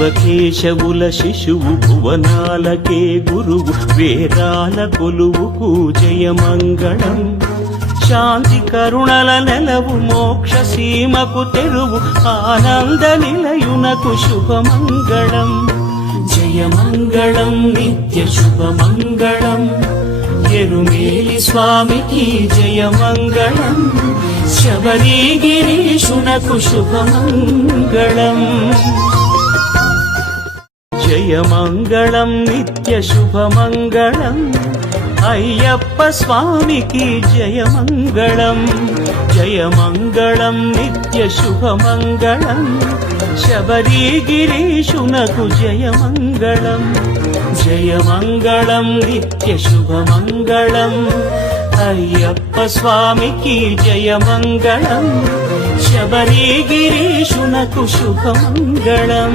శివకేశవుల శిశువు భువనాలకే గురువు వేదాల కొలువుకు జయమంగళం శాంతి కరుణల నెలవు మోక్ష సీమకు తెరువు ఆనంద నిలయునకు శుభమంగళం జయమంగళం నిత్య శుభమంగళం ఎరుమేలి స్వామికి జయమంగళం శబరిగిరీశునకు శుభమంగళం జయమంగళం నిత్య శుభమంగళం అయ్యప్ప స్వామికి జయమంగళం జయమంగళం నిత్య శుభమంగళం శబరిగిరీశునకు జయమంగళం జయమంగళం నిత్య శుభమంగళం అయ్యప్ప స్వామికి జయమంగళం శబరిగిరీశునకు శుభమంగళం